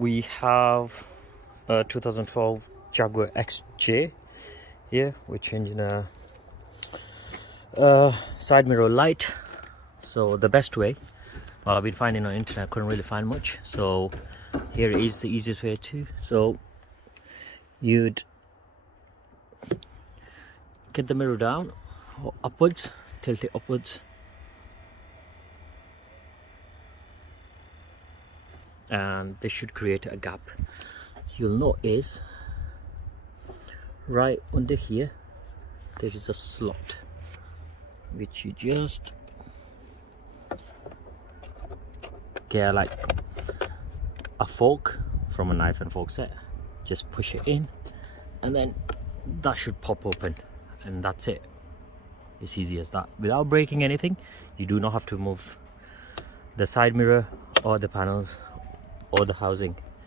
We have a 2012 Jaguar XJ here. We're changing a side mirror light. So the best way, well, I've been finding on the internet, couldn't really find much, so here is the easiest way too. So you'd get the mirror down or upwards, tilt it upwards, and this should create a gap. You'll notice right under here there is a slot which you just get like a fork from a knife and fork set, just push it in and then that should pop open, and that's it. It's easy as that, without breaking anything. You do not have to move the side mirror or the panels or the housing.